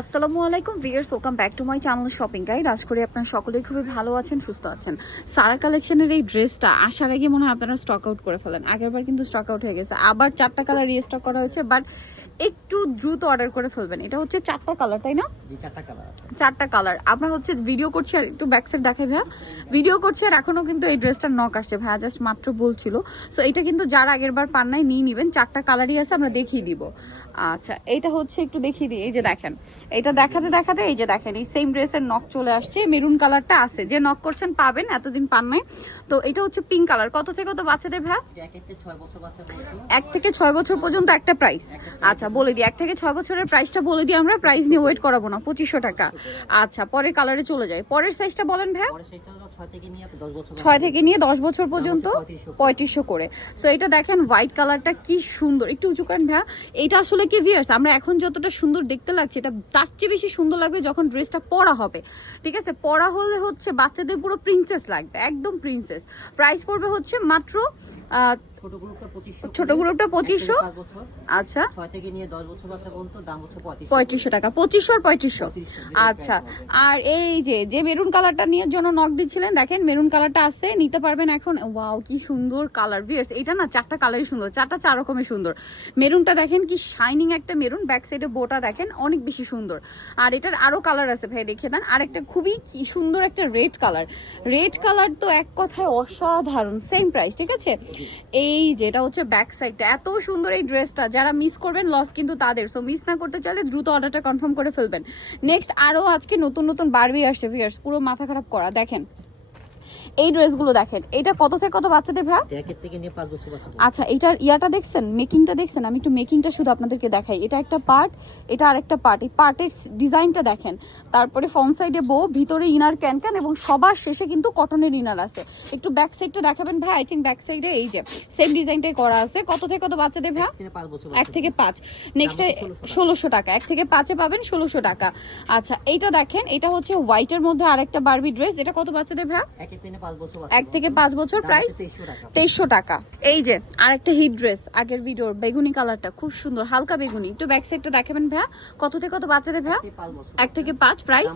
আসসালামু আলাইকুম viewers, welcome back to my channel shopping guide. আশা করি আপনারা সকলেই খুবই ভালো আছেন, সুস্থ আছেন। সারা কালেকশনের এই ড্রেসটা আসার আগে মনে হয় আপনারা স্টক আউট করে ফেলেন। আগেরবার কিন্তু স্টক আউট হয়ে গেছে, আবার 4টা কালার রিস্টক করা হয়েছে, বাট একটু দ্রুত অর্ডার করে ফেলবেন। এটা হচ্ছে 4টা কালার, তাই না? 4টা কালার। আমরা হচ্ছে ভিডিও করছি আর একটু ব্যাক সাইড দেখাই ভাইয়া। ভিডিও করছি আর এখনো কিন্তু এই ড্রেসটার নক আসছে, ভাইয়া জাস্ট মাত্র বলছিল। সো এটা কিন্তু যারা আগেরবার পান নাই নিয়ে নেবেন, 4টা কালারই আছে, আমরা দেখিয়ে দিব। আচ্ছা, এটা হচ্ছে একটু দেখিয়ে দিই। এই যে দেখেন, এটা দেখাতে দেখাতে এই যে দেখেন এই সেম ড্রেসের নক চলে আসছে। মেরুন কালারটা আছে, যে নক করছেন পাবেন, এতদিন পান নাই। তো এটা হচ্ছে পিঙ্ক কালার। কত থেকে কত বাচ্চাদের ভাইয়া? 1 থেকে 6 বছর পর্যন্ত একটা প্রাইস। আচ্ছা বলে দিই, 1 থেকে 6 বছরের প্রাইসটা বলে দিই, আমরা প্রাইস নিয়ে ওয়েট করাবো না। 2500 টাকা। আচ্ছা, পরের কালারে চলে যায়। পরের সাইজটা বলেন ভাইয়া। 6 থেকে নিয়ে 10 বছর পর্যন্ত 3500 করে। সো এটা দেখেন হোয়াইট কালারটা কি সুন্দর, একটু উঁচু করেন ভাইয়া। এটা আসলে কি ভিউয়ার্স, আমরা এখন যতটা সুন্দর দেখতে লাগছে, এটা তার চেয়ে বেশি সুন্দর লাগবে যখন ড্রেসটা পরা হবে। ঠিক আছে, পরা হলে হচ্ছে বাচ্চাদের পুরো প্রিন্সেস লাগবে, একদম প্রিন্সেস। প্রাইস পড়বে হচ্ছে মাত্র ছোট গ্রুপটা 2500। আচ্ছা, 6 থেকে নিয়ে 10 বছর বাচ্চা পর্যন্ত দাম হচ্ছে 3500 টাকা। 2500 আর 3500। আচ্ছা, আর এই যে মেরুন কালারটা নিয়ে জন্য নক দিচ্ছিলেন, দেখেন মেরুন কালারটা আছে, নিতে পারবেন এখন। ওয়াও কি সুন্দর কালার ভিউয়ার্স, এটা না 4টা কালারই সুন্দর, 4 রকমের সুন্দর। মেরুনটা দেখেন কি শাইনিং একটা মেরুন, ব্যাক সাইডে বোটা দেখেন অনেক বেশি সুন্দর। আর এটার আরো কালার আছে ভাই, দেখিয়ে দেন। আর একটা খুবই কি সুন্দর একটা রেড কালার। রেড কালার তো এক কথায় অসাধারণ, সেম প্রাইস। ঠিক আছে, এই যেটা হচ্ছে ব্যাক সাইডটা এত সুন্দর। এই ড্রেসটা যারা মিস করবেন লস কিন্তু তাদের। সো মিস না করতে চাইলে দ্রুত অর্ডারটা কনফার্ম করে ফেলবেন। নেক্সট আরো আজকে নতুন নতুন বারবি আসছে ভিউয়ার্স, পুরো মাথা খারাপ করা। দেখেন এই ড্রেসগুলো দেখেন, এটা কত থেকে কত বাচ্চাদের ভাই? 1 থেকে নিয়ে 5 বছর বাচ্চা। আচ্ছা, এটার ইয়াটা দেখছেন, মেকিংটা দেখছেন? আমি একটু মেকিংটা শুধু আপনাদেরকে দেখাই। এটা একটা পার্ট, এটা আরেকটা পার্ট। এই পার্টের ডিজাইনটা দেখেন, তারপরে ফ্রন্ট সাইডে বো, ভিতরে ইনার ক্যান এবং সবার শেষে কিন্তু কটনের ইনার আছে। একটু ব্যাক সাইডটা দেখাবেন ভাই। আই থিঙ্ক ব্যাক সাইডে এই যে সেম ডিজাইনটাই করা আছে। কত থেকে কত বাচ্চাদের ভাই? 1 থেকে 5। নেক্সট 1600 টাকা। 1 থেকে 5-এ পাবেন 1600 টাকা। আচ্ছা, এইটা দেখেন, এটা হচ্ছে হোয়াইটের মধ্যে আরেকটা বারবি ড্রেস। এটা কত বাচ্চাদের ভাই? 1 থেকে 5 বছর, প্রাইস 2300 টাকা। এই যে আরেকটা হিট ড্রেস, আগের ভিডিওর বেগুনি কালারটা খুব সুন্দর, হালকা বেগুনি। একটু ব্যাক সাইডটা দেখাবেন ভাইয়া। কত থেকে কত বাচ্চাদের ভাইয়া? 1 থেকে 5, প্রাইস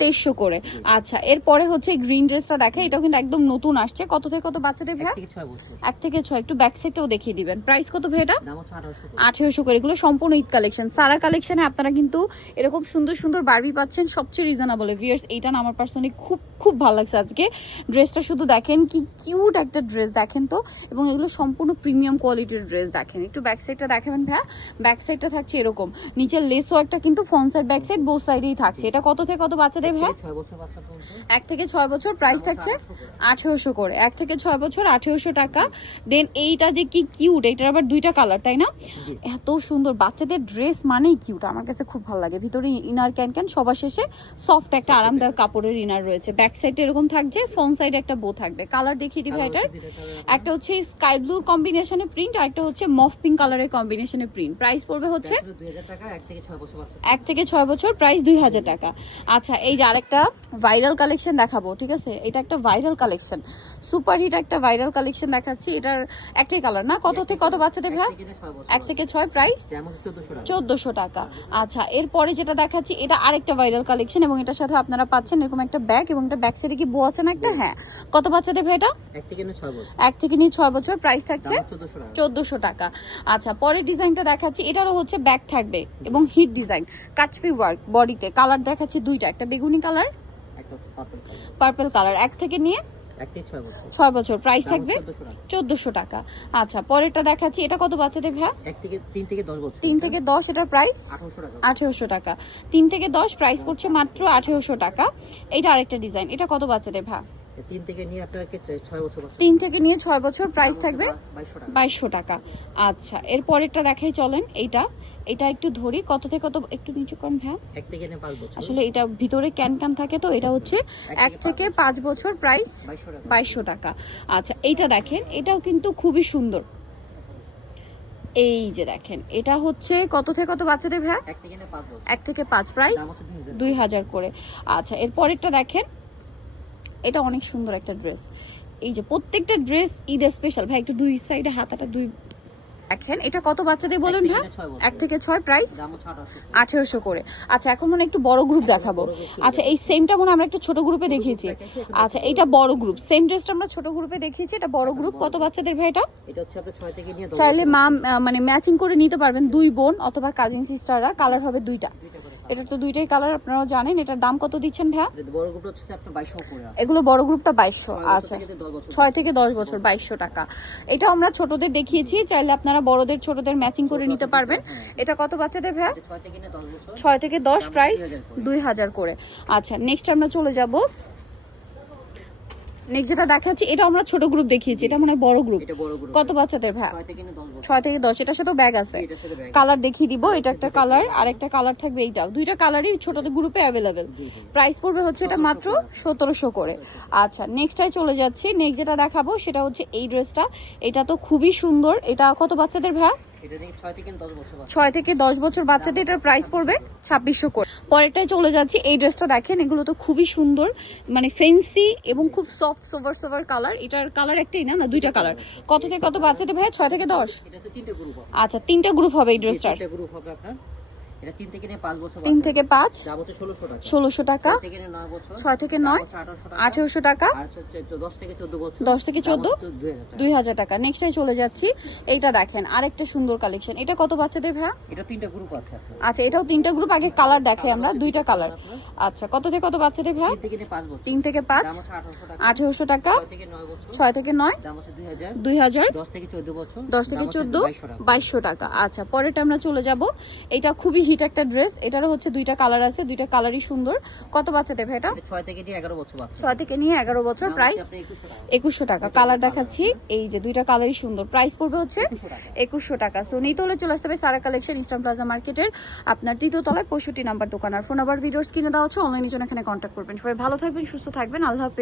2300 করে। আচ্ছা, এরপরে হচ্ছে গ্রিন ড্রেসটা দেখে, এটাও কিন্তু একদম নতুন আসছে। কত থেকে কত বাচ্চাদের ভাইয়া? 1 থেকে 6। একটু ব্যাক সাইডটাও দেখিয়ে দিবেন। প্রাইস কত ভাই এটা? 1800 করে। এগুলো সম্পূর্ণ ঈদ কালেকশন। সারা কালেকশনে আপনারা কিন্তু এরকম সুন্দর সুন্দর বারবি পাচ্ছেন সবচেয়ে রিজনেবল ভিউয়ার্স। এইটা না আমার পার্সোনালি খুব খুব ভালো লাগছে আজকে ড্রেসটা। শুধু দেখেন কি কিউট একটা ড্রেস, দেখেন তো। এবং এগুলো সম্পূর্ণ প্রিমিয়াম কোয়ালিটির ড্রেস। দেখেন একটু ব্যাক সাইডটা দেখাবেন ভাইয়া। ব্যাক সাইডটা থাকছে এরকম, নিচের লেস ওয়ার্কটা কিন্তু front side back side both সাইডেই থাকছে। এটা কত থেকে কত বাচ্চাদের ভাইয়া? 1 থেকে 6 বছর, প্রাইস থাকছে 1800 করে। 1 থেকে 6 বছর 1800 টাকা। দেন এইটা যে কি কিউট, এইটার আবার 2টা কালার, তাই না? এত সুন্দর বাচ্চাদের ড্রেস মানেই কিউট, আমার কাছে খুব ভালো লাগে। ভিতরে ইনার ক্যান সবার শেষে সফট একটা আরামদায়ক কাপড়ের ইনার রয়েছে। ব্যাক সাইডে এরকম থাকছে, ফ্রন্ট সাইডে একটা বো থাকবে। কালার দেখিয়ে দিবে এটার। একটা হচ্ছে স্কাই ব্লুর কম্বিনেশনে প্রিন্ট, আর একটা হচ্ছে মফ পিঙ্ক কালারের কম্বিনেশনে প্রিন্ট। প্রাইস পড়বে হচ্ছে 1 থেকে 6 বছর, প্রাইস 2000 টাকা। আচ্ছা, এই যে আরেকটা ভাইরাল কালেকশন দেখাবো। ঠিক আছে, এটা একটা ভাইরাল কালেকশন, সুপার হিট একটা ভাইরাল কালেকশন দেখাচ্ছি। এটার একটাই কালার না? কত থেকে কত বাচ্চাদের ভাই? 1 থেকে 6, প্রাইস 1400 টাকা। আচ্ছা, এরপরে যেটা দেখাচ্ছি, এটা আরেকটা ভাইরাল কালেকশন এবং এটার সাথে আপনারা পাচ্ছেন এরকম একটা ব্যাগ এবং একটা ব্যাক সাইডে কি বো আছে না একটা? হ্যাঁ। কত বাচ্চাদের ভাই এটা? 1 থেকে নিয়ে 6 বছর, প্রাইস থাকছে 1400 টাকা। আচ্ছা, পরের ডিজাইনটা দেখাচ্ছি, এটারও হচ্ছে ব্যাগ থাকবে এবং হিট ডিজাইন, কাটপি ওয়ার্ক বডিতে। কালার দেখাচ্ছি 2টা, একটা বেগুনি কালার, পার্পল কালার। 1 থেকে নিয়ে 6 বছর, প্রাইস থাকবে 1400 টাকা। আচ্ছা, পরেরটা দেখাচ্ছি, এটা কত বাচ্চাদের ভাই? 3 থেকে 10, এটার প্রাইস 1800 টাকা। 3 থেকে 10, প্রাইস পড়ছে মাত্র 1800 টাকা। এটা আরেকটা ডিজাইন, এটা কত বাচ্চাদের ভাই? 3 থেকে নিয়ে আপনাকে 6 বছর। 3 থেকে নিয়ে 6 বছর, প্রাইস থাকবে 2200 টাকা। আচ্ছা, এর পরেরটা দেখাই চলেন। এটা একটু ধরি, কত থেকে কত একটু নিচু করেন ভাই। 1 থেকে নিয়ে 5 বছর। আসলে এটা ভিতরে ক্যান থাকে, তো এটা হচ্ছে 1 থেকে 5 বছর, প্রাইস 2200 টাকা। আচ্ছা, এইটা দেখেন, এটাও কিন্তু খুবই সুন্দর। এই যে দেখেন, এটা হচ্ছে কত থেকে কত বাচ্চাদের ভাই? 1 থেকে 5, প্রাইস 2000 করে। আচ্ছা, এর পরেরটা দেখেন, এটা অনেক সুন্দর একটা ড্রেস। এই যে প্রত্যেকটা ড্রেস ঈদের স্পেশাল ভাই। একটু দুই সাইডে হাতাটা দুই দেখেন এটা কত বাচ্চাদের বলেন ভাই? 1 থেকে 6 প্রাইস দাম হচ্ছে 1800। 1800 করে। আচ্ছা এখন মনে হয় একটু বড় গ্রুপ দেখাবো। আচ্ছা এই সেমটা মনে হয় আমরা একটু ছোট গ্রুপে দেখিয়েছি। আচ্ছা এটা বড় গ্রুপ, সেম ড্রেসটা আমরা ছোট গ্রুপে দেখিয়েছি, এটা বড় গ্রুপ। কত বাচ্চাদের ভাই এটা? এটা হচ্ছে আপনার 6 থেকে নিয়ে 10 চাইলে মা মানে ম্যাচিং করে নিতে পারবেন, দুই বোন অথবা কাজিন সিস্টাররা, কালার হবে দুইটা। এটা তো দুইটাই কালার আপনারাও জানেন। এটার দাম কত দিচ্ছেন ভাইয়া? বড় গ্রুপটা হচ্ছে আপনার 2200 করে। এগুলো বড় গ্রুপটা 2200। আচ্ছা 10 6 থেকে 10 বছর 2200 টাকা। এটা আমরা ছোটদের দেখিয়েছি, চাইলে আপনারা বড়দের ছোটদের ম্যাচিং করে নিতে পারবেন। এটা কত বাচ্চাদের ভাইয়া? 6 থেকে নিয়ে 10 বছর। 6 থেকে 10 প্রাইস 2000 করে। আচ্ছা নেক্সট আমরা চলে যাব। নেক্সট যেটা দেখাচ্ছি এটা আমরা ছোট গ্রুপ দেখিয়েছি, এটা মনে হয় বড় গ্রুপ। এটা বড় গ্রুপ। কত বাচ্চাদের ভাইয়া? 6 থেকে নিয়ে 10 বছর। 6 থেকে 10। এটার সাথে ব্যাগ আছে, এটার সাথে ব্যাগ। কালার দেখিয়ে দিব। এটা একটা কালার আর একটা কালার থাকবে এইটাও, দুইটা কালারই ছোটদের গ্রুপে অ্যাভেলেবেল। প্রাইস পড়বে হচ্ছে এটা মাত্র 1700 করে। আচ্ছা নেক্সটটাই চলে যাচ্ছি। নেক্সট যেটা দেখাবো সেটা হচ্ছে এই ড্রেসটা। এটা তো খুবই সুন্দর। এটা কত বাচ্চাদের ভাইয়া? এটা নিয়ে 6 থেকে 10 বছর। 6 থেকে 10 বছর বাচ্চাদের এটার প্রাইস পড়বে 2600 করে। পরেরটাই চলে যাচ্ছি। এই ড্রেসটা দেখেন, এগুলো তো খুবই সুন্দর, মানে ফেন্সি এবং খুব সফট সোভার কালার। এটার কালার একটাই না, না দুইটা কালার। কত থেকে কত বাচ্চাদের ভাইয়া? 6 থেকে 10। এটা হচ্ছে 3টে গ্রুপ হবে। আচ্ছা 3টা গ্রুপ হবে এই ড্রেসটার। 3টে গ্রুপ হবে আপনার। এটা 3 থেকে নিয়ে 5 বছর। 3 থেকে 5 দাম হচ্ছে 1600 টাকা। 1600 টাকা। 6 থেকে নিয়ে 9 বছর। 6 থেকে 9 1800 টাকা। আর হচ্ছে 10 থেকে 14 বছর। 10 থেকে 14 2000 টাকা। 2000 টাকা। নেক্সটে চলে যাচ্ছি। এইটা দেখেন আরেকটা সুন্দর কালেকশন। এটা কত বাচ্চাদের ভাইয়া? এটা 3টে গ্রুপ আছে আপনার। আচ্ছা এটাও 3টা গ্রুপ। আগে কালার দেখাই আমরা, দুইটা কালার। আচ্ছা কত থেকে কত বাচ্চাদের ভাইয়া? 3 থেকে নিয়ে 5 বছর। 3 থেকে 5 দাম হচ্ছে 1800 টাকা। 1800 টাকা। 6 থেকে 9 বছর। 6 থেকে 9 দাম হচ্ছে 2000। 2000। 10 থেকে 14 বছর। 10 থেকে 14 2200 টাকা। 2200 টাকা। আচ্ছা পরেরটা আমরা চলে যাব। এটা খুবই হিট একটা ড্রেস। এটারও হচ্ছে দুইটা কালার আছে, দুইটা কালারই সুন্দর। কত বাচ্চাদের ভাই এটা? এটা 6 থেকে নিয়ে 11 বছর বাচ্চা। 6 থেকে নিয়ে 11 বছর। দাম প্রাইস হচ্ছে আপনার 2100 টাকা। 2100 টাকা। কালার দেখাচ্ছি, এই যে দুইটা কালারই সুন্দর। প্রাইস পড়বে হচ্ছে 2100 টাকা। সো নিতে হলে চলে আসতে হবে সারা কালেকশন, ইস্টার্ন প্লাজা মার্কেটের আপনার 3য় তলায় 65 নাম্বার দোকান। আর ফোন নাম্বার ভিডিওস কিনে দেওয়া হচ্ছে, অনলাইনের জন্য এখানে কন্ট্যাক্ট করবেন। সবাই ভালো থাকবেন, সুস্থ থাকবেন, আল্লাহ হাফেজ।